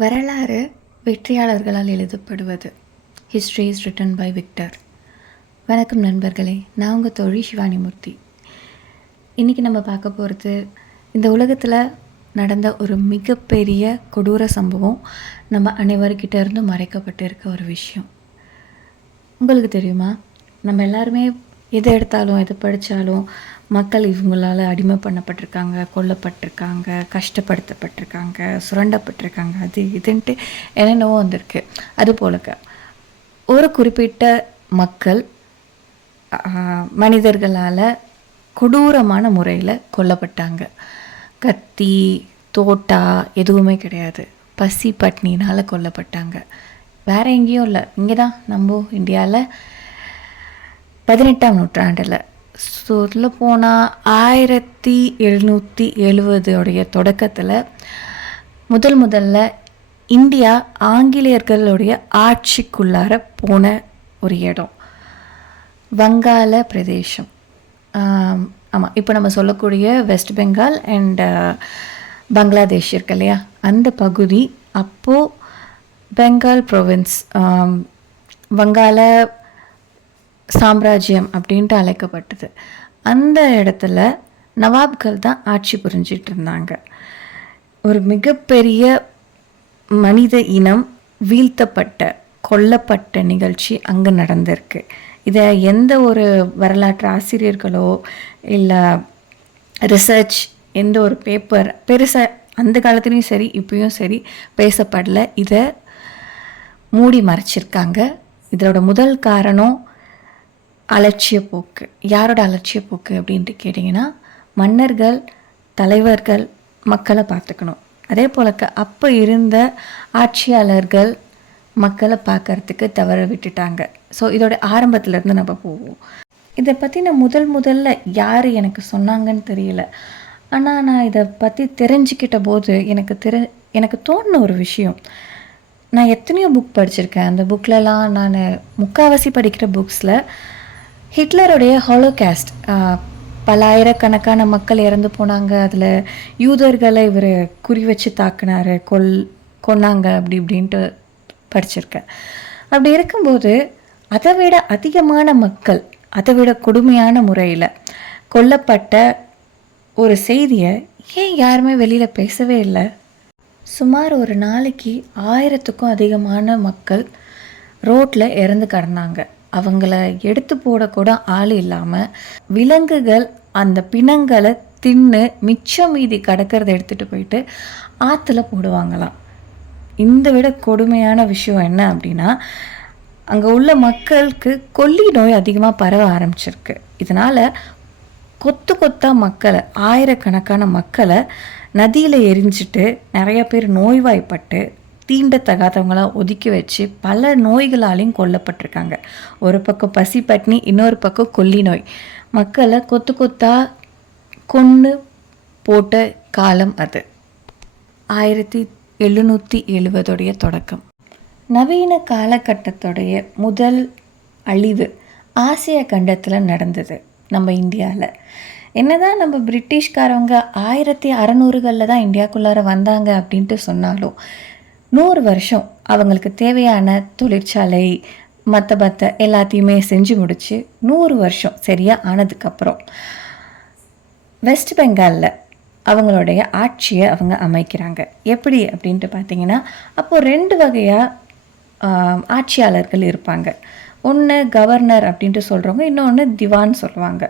வரலாறு வெற்றியாளர்களால் எழுதப்படுவது. History is written by victor. வணக்கம் நண்பர்களே, நான் உங்கள் தோழி சிவானிமூர்த்தி. இன்றைக்கி நம்ம பார்க்க போகிறது இந்த உலகத்தில் நடந்த ஒரு மிகப்பெரிய கொடூர சம்பவம், நம்ம அனைவருக்கிட்ட இருந்து மறைக்கப்பட்டு இருக்க ஒரு விஷயம். உங்களுக்கு தெரியுமா, நம்ம எல்லாருமே எது எடுத்தாலும் எது படித்தாலும் மக்கள் இவங்களால் அடிமை பண்ணப்பட்டிருக்காங்க, கொல்லப்பட்டிருக்காங்க, கஷ்டப்படுத்தப்பட்டிருக்காங்க, சுரண்டப்பட்டிருக்காங்க, அது இதுன்ட்டு என்னென்னவோ வந்திருக்கு. அதுபோலக்க ஒரு குறிப்பிட்ட மக்கள் மனிதர்களால் கொடூரமான முறையில் கொல்லப்பட்டாங்க. கத்தி தோட்டா எதுவுமே கிடையாது, பசி பட்னினால் கொல்லப்பட்டாங்க. வேறு எங்கேயும் இல்லை, இங்கே தான் நம்ம இந்தியாவில் 18ஆம் நூற்றாண்டில். சொல்ல போனால் 1770 தொடக்கத்தில் முதல்ல இந்தியா ஆங்கிலேயர்களுடைய ஆட்சிக்குள்ளார போன ஒரு இடம் வங்காள பிரதேசம். ஆமாம், இப்போ நம்ம சொல்லக்கூடிய வெஸ்ட் பெங்கால் அண்ட் பங்களாதேஷ் இருக்கு இல்லையா, அந்த பகுதி அப்போது பெங்கால் ப்ரொவின்ஸ், வங்காள சாம்ராஜ்யம் அப்படின்ட்டு அழைக்கப்பட்டது. அந்த இடத்துல நவாப்கள் தான் ஆட்சி புரிஞ்சிட்டு இருந்தாங்க. ஒரு மிகப்பெரிய மனித இனம் வீழ்த்தப்பட்ட கொல்லப்பட்ட நிகழ்ச்சி அங்கே நடந்திருக்கு. இதை எந்த ஒரு வரலாற்று ஆசிரியர்களோ இல்லை ரிசர்ச் எந்த ஒரு பேப்பர் பெருசாக அந்த காலத்துலேயும் சரி இப்பயும் சரி பேசப்படலை. இதை மூடி மறைச்சிருக்காங்க. இதோட முதல் காரணம் அலட்சிய போக்கு. யாரோட அலட்சிய போக்கு அப்படின்ட்டு கேட்டிங்கன்னா, மன்னர்கள் தலைவர்கள் மக்களை பார்த்துக்கணும், அதே போலக்க அப்போ இருந்த ஆட்சியாளர்கள் மக்களை பார்க்கறதுக்கு தவற விட்டுட்டாங்க. ஸோ இதோட ஆரம்பத்துலேருந்து நம்ம போவோம். இதை பற்றி நான் முதல்ல யார் எனக்கு சொன்னாங்கன்னு தெரியல, ஆனால் நான் இதை பற்றி தெரிஞ்சுக்கிட்ட போது எனக்கு தோணுன ஒரு விஷயம். நான் எத்தனையோ புக் படிச்சிருக்கேன். அந்த புக்லலாம் நான் முக்கால்வாசி படிக்கிற புக்ஸில் ஹிட்லருடைய ஹாலோகாஸ்ட், பல்லாயிரக்கணக்கான மக்கள் இறந்து போனாங்க, அதில் யூதர்களை இவர் குறி வச்சு தாக்குனார், கொன்னாங்க அப்படி இப்படின்ட்டு படிச்சிருக்கேன். அப்படி இருக்கும்போது அதை விட அதிகமான மக்கள் அதை விட கொடுமையான முறையில் கொல்லப்பட்ட ஒரு செய்தியை ஏன் யாருமே வெளியில் பேசவே இல்லை? சுமார் ஒரு நாளைக்கு 1000க்கும் அதிகமான மக்கள் ரோட்டில் இறந்து கிடந்தாங்க. அவங்கள எடுத்து போடக்கூட ஆள் இல்லாமல் விலங்குகள் அந்த பிணங்களை தின்னு மிச்சம் மீதி கடக்கிறத எடுத்துகிட்டு போயிட்டு ஆற்றுல போடுவாங்களாம். இந்த விட கொடுமையான விஷயம் என்ன அப்படின்னா, அங்கே உள்ள மக்களுக்கு கொல்லி நோய் அதிகமாக பரவ ஆரம்பிச்சிருக்கு. இதனால் கொத்தாக மக்களை, ஆயிரக்கணக்கான மக்களை நதியில் எரிஞ்சிட்டு நிறைய பேர் நோய்வாய்ப்பட்டு தீண்டத்தகாதவங்களாம் ஒதுக்கி வச்சு பல நோய்களாலையும் கொல்லப்பட்டிருக்காங்க. ஒரு பக்கம் பசி பட்னி, இன்னொரு பக்கம் கொல்லி நோய். மக்களை கொத்தா கொன்று போட்ட காலம் அது. 1770 தொடக்கம். நவீன காலகட்டத்துடைய முதல் அழிவு ஆசிய கண்டத்தில் நடந்தது நம்ம இந்தியாவில். என்னதான் நம்ம பிரிட்டிஷ்காரவங்க 1600களில் தான் இந்தியாவுக்குள்ளார வந்தாங்க அப்படின்ட்டு சொன்னாலும் 100 வருஷம் அவங்களுக்கு தேவையான தொழிற்சாலை மற்ற எல்லாத்தையுமே செஞ்சு முடித்து 100 வருஷம் சரியாக ஆனதுக்கப்புறம் வெஸ்ட் பெங்காலில் அவங்களுடைய ஆட்சியை அவங்க அமைக்கிறாங்க. எப்படி அப்படின்ட்டு பார்த்தீங்கன்னா, அப்போது 2 வகையாக ஆட்சியாளர்கள் இருப்பாங்க. ஒன்று கவர்னர் அப்படின்ட்டு சொல்கிறவங்க, இன்னொன்று திவான் சொல்லுவாங்க.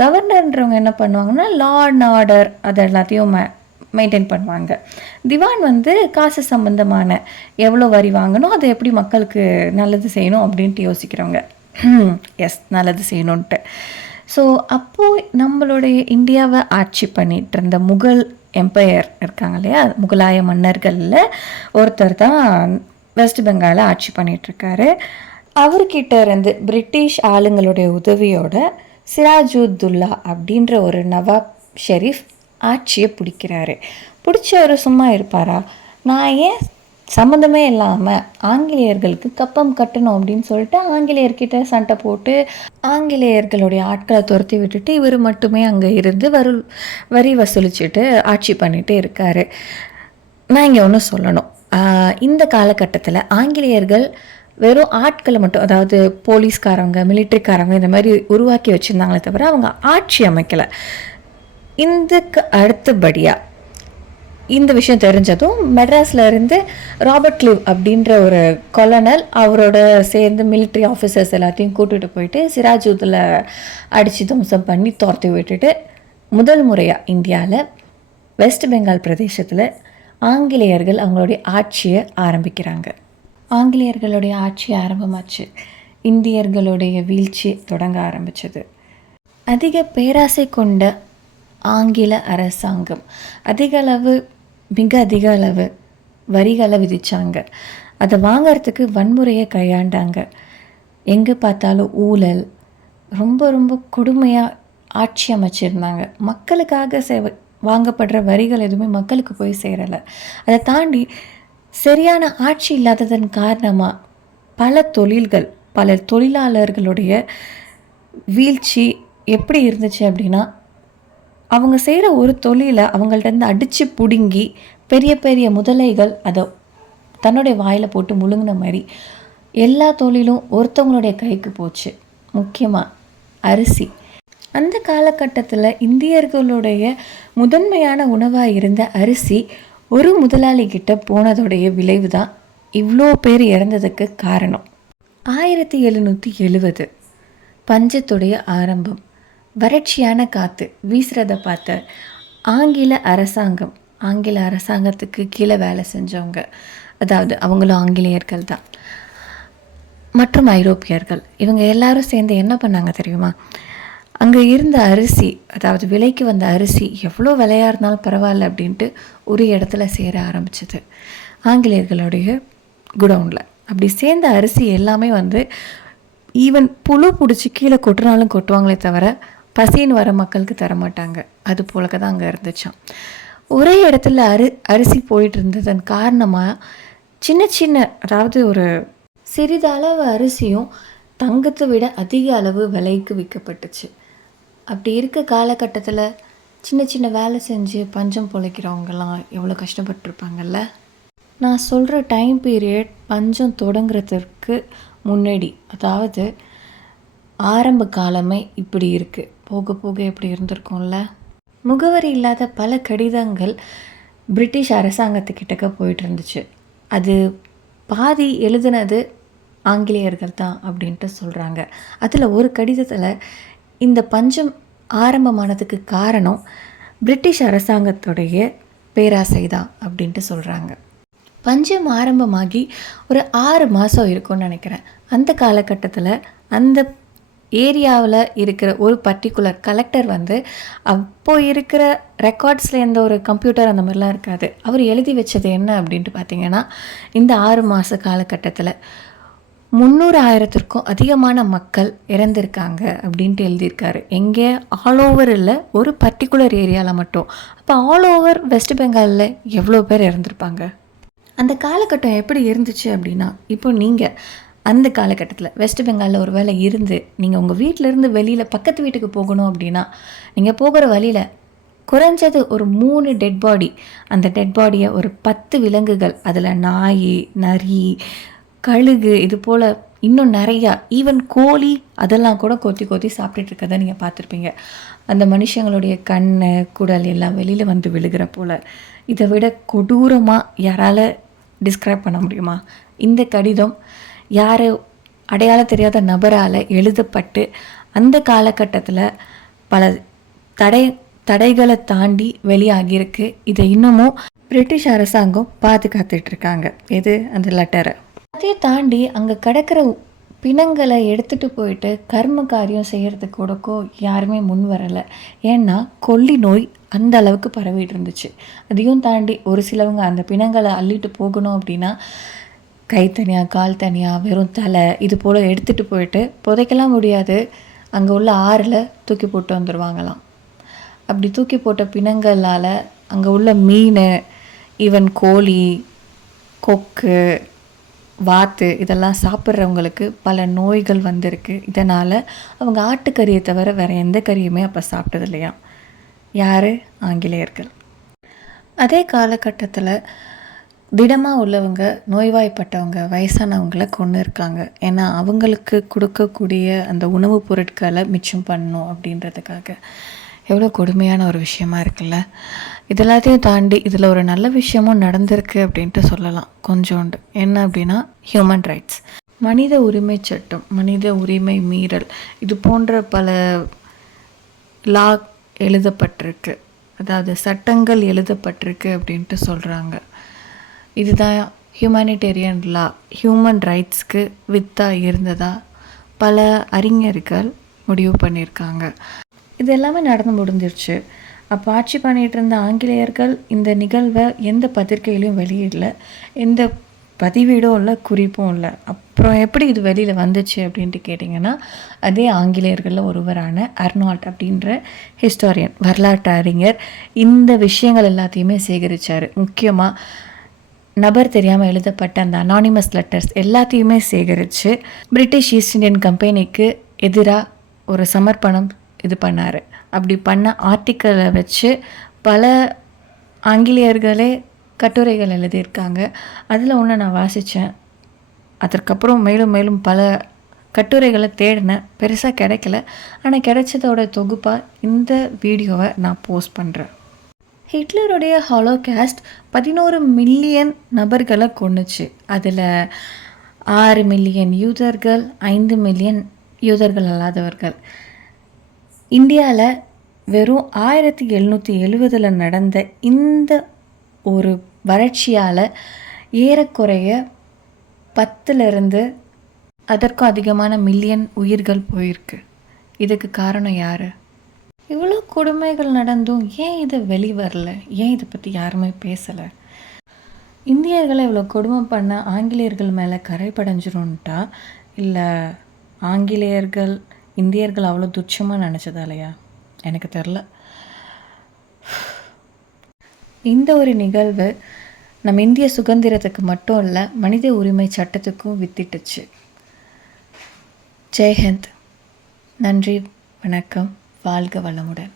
கவர்னர்ன்றவங்க என்ன பண்ணுவாங்கன்னா, லா அண்ட் ஆர்டர் அது எல்லாத்தையும் மெயின்டைன் பண்ணுவாங்க. திவான் காசு சம்பந்தமான எவ்வளோ வரி வாங்கணும், அதை எப்படி மக்களுக்கு நல்லது செய்யணும் அப்படின்ட்டு யோசிக்கிறவங்க. எஸ், நல்லது செய்யணுன்ட்டு. ஸோ அப்போது நம்மளுடைய இந்தியாவை ஆட்சி பண்ணிட்டு இருந்த முகல் எம்பையர் இருக்காங்க இல்லையா, முகலாய மன்னர்களில் ஒருத்தர் தான் வெஸ்ட் பெங்காலை ஆட்சி பண்ணிகிட்ருக்காரு. அவர்கிட்ட இருந்து பிரிட்டிஷ் ஆளுங்களுடைய உதவியோட சிராஜுத்துல்லா அப்படின்ற ஒரு நவாப் ஷெரீஃப் ஆட்சியை பிடிக்கிறாரு. பிடிச்சவர் சும்மா இருப்பாரா? நான் ஏன் சம்மந்தமே இல்லாமல் ஆங்கிலேயர்களுக்கு கப்பம் கட்டணும் அப்படின்னு சொல்லிட்டு ஆங்கிலேயர்கிட்ட சண்டை போட்டு ஆங்கிலேயர்களுடைய ஆட்களை துரத்தி விட்டுட்டு இவர் மட்டுமே அங்கே இருந்து வரி வசூலிச்சுட்டு ஆட்சி பண்ணிகிட்டே இருக்கார். நான் இங்கே ஒன்று சொல்லணும், இந்த காலகட்டத்தில் ஆங்கிலேயர்கள் வெறும் ஆட்களை மட்டும், அதாவது போலீஸ்காரவங்க, மிலிட்ரிக்காரவங்க இந்த மாதிரி உருவாக்கி வச்சுருந்தாங்களே தவிர அவங்க ஆட்சி அமைக்கலை. இதுக்கு அடுத்தபடியாக இந்த விஷயம் தெரிஞ்சதும் மெட்ராஸில் இருந்து ராபர்ட் கிளிவ் அப்படின்ற ஒரு கொலனல் அவரோட சேர்ந்து மிலிட்ரி ஆஃபீஸர்ஸ் எல்லாத்தையும் கூட்டிகிட்டு போயிட்டு சிராஜூத்தில் அடித்து துவம்சம் பண்ணி துரத்தி விட்டுட்டு முதல் முறையாக இந்தியாவில் வெஸ்ட் பெங்கால் பிரதேசத்தில் ஆங்கிலேயர்கள் அவங்களுடைய ஆட்சியை ஆரம்பிக்கிறாங்க. ஆங்கிலேயர்களுடைய ஆட்சி ஆரம்பமாச்சு. இந்தியர்களுடைய வீழ்ச்சி தொடங்க ஆரம்பித்தது. அதிக பேராசை கொண்ட ஆங்கில அரசாங்கம் மிக அதிக அளவு வரிகளை விதித்தாங்க. அதை வாங்கிறதுக்கு வன்முறையை கையாண்டாங்க. எங்கே பார்த்தாலும் ஊழல், ரொம்ப ரொம்ப கொடுமையாக ஆட்சி அமைச்சிருந்தாங்க. மக்களுக்காக வாங்கப்படுற வரிகள் எதுவுமே மக்களுக்கு போய் சேரலை. அதை தாண்டி சரியான ஆட்சி இல்லாததன் காரணமாக பல தொழிலாளர்களுடைய வீழ்ச்சி எப்படி இருந்துச்சு அப்படின்னா, அவங்க செய்கிற ஒரு தொழிலை அவங்கள்ட்ட அடித்து பிடுங்கி பெரிய பெரிய முதலைகள் அதை தன்னுடைய வாயில் போட்டு முழுங்கின மாதிரி எல்லா தொழிலும் ஒருத்தவங்களுடைய கைக்கு போச்சு. முக்கியமாக அரிசி. அந்த காலகட்டத்தில் இந்தியர்களுடைய முதன்மையான உணவாக இருந்த அரிசி ஒரு முதலாளிகிட்ட போனதோடைய விளைவு தான் இவ்வளோ பேர் இறந்ததுக்கு காரணம். 1770 பஞ்சத்துடைய ஆரம்பம். வறட்சியான காற்று வீசுறதை பார்த்த ஆங்கில அரசாங்கத்துக்கு கீழே வேலை செஞ்சவங்க, அதாவது அவங்களும் ஆங்கிலேயர்கள் தான், மற்றும் ஐரோப்பியர்கள், இவங்க எல்லாரும் சேர்ந்து என்ன பண்ணாங்க தெரியுமா? அங்கே இருந்த அரிசி, அதாவது விலைக்கு வந்த அரிசி எவ்வளோ விலையாக இருந்தாலும் பரவாயில்ல அப்படின்ட்டு ஒரு இடத்துல சேர ஆரம்பிச்சது, ஆங்கிலேயர்களுடைய குடவுனில். அப்படி சேர்ந்த அரிசி எல்லாமே ஈவன் புழு பிடிச்சி கீழே கொட்டினாலும் கொட்டுவாங்களே தவிர பசின்னு வர மக்களுக்கு தரமாட்டாங்க. அது போலக்க தான் அங்கே இருந்துச்சான். ஒரே இடத்துல அரிசி போயிட்டு இருந்ததன் காரணமாக சின்ன அதாவது ஒரு சிறிதளவு அரிசியும் தங்கத்தை விட அதிக அளவு விலைக்கு விற்கப்பட்டுச்சு. அப்படி இருக்க காலகட்டத்தில் சின்ன வேலை செஞ்சு பஞ்சம் பொழைக்கிறவங்கெல்லாம் எவ்வளோ கஷ்டப்பட்டுருப்பாங்கல்ல. நான் சொல்கிற டைம் பீரியட் பஞ்சம் தொடங்குறதுக்கு முன்னாடி, அதாவது ஆரம்ப காலமே இப்படி இருக்குது. போக போக எப்படி இருந்திருக்கும்ல. முகவரி இல்லாத பல கடிதங்கள் பிரிட்டிஷ் அரசாங்கத்துக்கிட்டக்க போயிட்டு இருந்துச்சு. அது பாதி எழுதுனது ஆங்கிலேயர்கள் தான் அப்படின்ட்டு சொல்கிறாங்க. அதில் ஒரு கடிதத்தில் இந்த பஞ்சம் ஆரம்பமானதுக்கு காரணம் பிரிட்டிஷ் அரசாங்கத்துடைய பேராசை தான் அப்படின்ட்டு சொல்கிறாங்க. பஞ்சம் ஆரம்பமாகி ஒரு 6 மாதம் இருக்கும்னு நினைக்கிறேன். அந்த காலகட்டத்தில் அந்த ஏரியாவில் இருக்கிற ஒரு பர்டிகுலர் கலெக்டர் அப்போது இருக்கிற ரெக்கார்ட்ஸில் எந்த ஒரு கம்ப்யூட்டர் அந்த மாதிரிலாம் இருக்காது. அவர் எழுதி வச்சது என்ன அப்படின்ட்டு பார்த்தீங்கன்னா, இந்த 6 மாத காலகட்டத்தில் 300,000க்கும் அதிகமான மக்கள் இறந்துருக்காங்க அப்படின்ட்டு எழுதியிருக்காரு. எங்கே? ஆல் ஓவர் இல்லை, ஒரு பர்டிகுலர் ஏரியாவில் மட்டும். அப்போ ஆல் ஓவர் வெஸ்ட் பெங்காலில் எவ்வளோ பேர் இறந்துருப்பாங்க? அந்த காலகட்டம் எப்படி இருந்துச்சு அப்படின்னா, இப்போ நீங்கள் அந்த காலகட்டத்தில் வெஸ்ட் பெங்காலில் ஒரு வேளை இருந்து நீங்கள் உங்கள் வீட்டிலேருந்து வெளியில் பக்கத்து வீட்டுக்கு போகணும் அப்படின்னா, நீங்கள் போகிற வழியில் குறைஞ்சது ஒரு 3 டெட் பாடி, அந்த டெட் பாடியை ஒரு 10 விலங்குகள், அதில் நாய், நரி, கழுகு, இது போல் இன்னும் நிறையா, ஈவன் கோழி அதெல்லாம் கூட கொத்தி சாப்பிட்டுட்டு இருக்கதை நீங்கள் பார்த்துருப்பீங்க. அந்த மனுஷங்களுடைய கண், குடல் எல்லாம் வெளியில் விழுகிற போல். இதை விட கொடூரமாக யாரால் டிஸ்கிரைப் பண்ண முடியுமா? இந்த கடிதம் யார் அடையாளம் தெரியாத நபரால் எழுதப்பட்டு அந்த காலகட்டத்தில் பல தடைகளை தாண்டி வெளியாகியிருக்கு. இதை இன்னமும் பிரிட்டிஷ் அரசாங்கம் பாதுகாத்துட்ருக்காங்க. இது அந்த லெட்டரை. அதே தாண்டி அங்கே கிடக்கிற பிணங்களை எடுத்துகிட்டு போயிட்டு கர்ம காரியம் செய்கிறதுக்கு கூடக்கோ யாருமே முன் வரலை. ஏன்னா கொல்லி நோய் அந்த அளவுக்கு பரவிட்டு இருந்துச்சு. அதையும் தாண்டி ஒரு சிலவங்க அந்த பிணங்களை அள்ளிட்டு போகணும் அப்படின்னா கை தனியாக, கால் தனியாக, வெறும் தலை இது போல் எடுத்துகிட்டு போயிட்டு புதைக்கலாம் முடியாது, அங்கே உள்ள ஆறில் தூக்கி போட்டு வந்துடுவாங்களாம். அப்படி தூக்கி போட்ட பிணங்களால் அங்கே உள்ள மீன், ஈவன் கோழி, கொக்கு, வாத்து இதெல்லாம் சாப்பிட்றவங்களுக்கு பல நோய்கள் வந்திருக்கு. இதனால் அவங்க ஆட்டுக்கறியை தவிர வேறு எந்த கறியுமே அப்போ சாப்பிட்டது இல்லையா. யார்? ஆங்கிலேயர்கள். அதே காலகட்டத்தில் திடமாக உள்ளவங்க, நோய்வாய்ப்பட்டவங்க, வயசானவங்கள கொன்று இருக்காங்க. ஏன்னா அவங்களுக்கு கொடுக்கக்கூடிய அந்த உணவுப் பொருட்களை மிச்சம் பண்ணணும் அப்படின்றதுக்காக. எவ்வளோ கொடுமையான ஒரு விஷயமா இருக்குல்ல. இது எல்லாத்தையும் தாண்டி இதில் ஒரு நல்ல விஷயமும் நடந்திருக்கு அப்படின்ட்டு சொல்லலாம் கொஞ்சோண்டு. என்ன அப்படின்னா ஹியூமன் ரைட்ஸ், மனித உரிமை சட்டம், மனித உரிமை மீறல், இது போன்ற பல லா எழுதப்பட்டிருக்கு, அதாவது சட்டங்கள் எழுதப்பட்டிருக்கு அப்படின்ட்டு சொல்கிறாங்க. இதுதான் ஹியூமனிடேரியன் லா, ஹியூமன் ரைட்ஸ்க்கு வித்தாக இருந்ததா பல அறிஞர்கள் முடிவு பண்ணியிருக்காங்க. இது எல்லாமே நடந்து முடிஞ்சிருச்சு. அப்போ ஆட்சி பண்ணிகிட்டு இருந்த ஆங்கிலேயர்கள் இந்த நிகழ்வை எந்த பத்திரிகையிலையும் வெளியிடல, எந்த பதிவீடும் இல்லை, குறிப்பும் இல்லை. அப்புறம் எப்படி இது வெளியில் வந்துச்சு அப்படின்ட்டு கேட்டிங்கன்னா, அதே ஆங்கிலேயர்களில் ஒருவரான அர்னால்ட் அப்படின்ற ஹிஸ்டாரியன், வரலாற்று அறிஞர், இந்த விஷயங்கள் எல்லாத்தையுமே சேகரித்தார். முக்கியமாக நபர் தெரியாமல் எழுதப்பட்ட அந்த அனானிமஸ் லெட்டர்ஸ் எல்லாத்தையுமே சேகரித்து பிரிட்டிஷ் ஈஸ்ட் இந்தியன் கம்பெனிக்கு எதிராக ஒரு சமர்ப்பணம் இது பண்ணார். அப்படி பண்ண ஆர்டிக்கலை வச்சு பல ஆங்கிலேயர்களே கட்டுரைகள் எழுதியிருக்காங்க. அதில் ஒன்று நான் வாசித்தேன். அதற்கப்புறம் மேலும் மேலும் பல கட்டுரைகளை தேடினேன், பெருசாக கிடைக்கல. ஆனால் கிடைச்சதோட தொகுப்பாக இந்த வீடியோவை நான் போஸ்ட் பண்ணுறேன். ஹிட்லருடைய ஹாலோகாஸ்ட் 11 மில்லியன் நபர்களை கொன்னுச்சு. அதில் 6 மில்லியன் யூதர்கள், 5 மில்லியன் யூதர்கள் அல்லாதவர்கள். இந்தியாவில் வெறும் 1770 நடந்த இந்த ஒரு வறட்சியால் ஏறக்குறைய 10லிருந்து அதற்கும் அதிகமான மில்லியன் உயிர்கள் போயிருக்கு. இதுக்கு காரணம் யார்? இவ்வளோ கொடுமைகள் நடந்தும் ஏன் இது வெளிவரல? ஏன் இதை பற்றி யாருமே பேசலை? இந்தியர்களை இவ்வளோ கொடுமை பண்ண ஆங்கிலேயர்கள் மேலே கரை படைஞ்சிரும்ட்டா, இல்லை ஆங்கிலேயர்கள் இந்தியர்கள் அவ்வளோ துச்சமாக நினச்சதாலையா? எனக்கு தெரில. இந்த ஒரு நிகழ்வு நம்ம இந்திய சுதந்திரத்துக்கு மட்டும் இல்லை, மனித உரிமை சட்டத்துக்கும் வித்திட்டுச்சு. ஜெய்ஹிந்த். நன்றி, வணக்கம், வாழ்க வளமுடன்.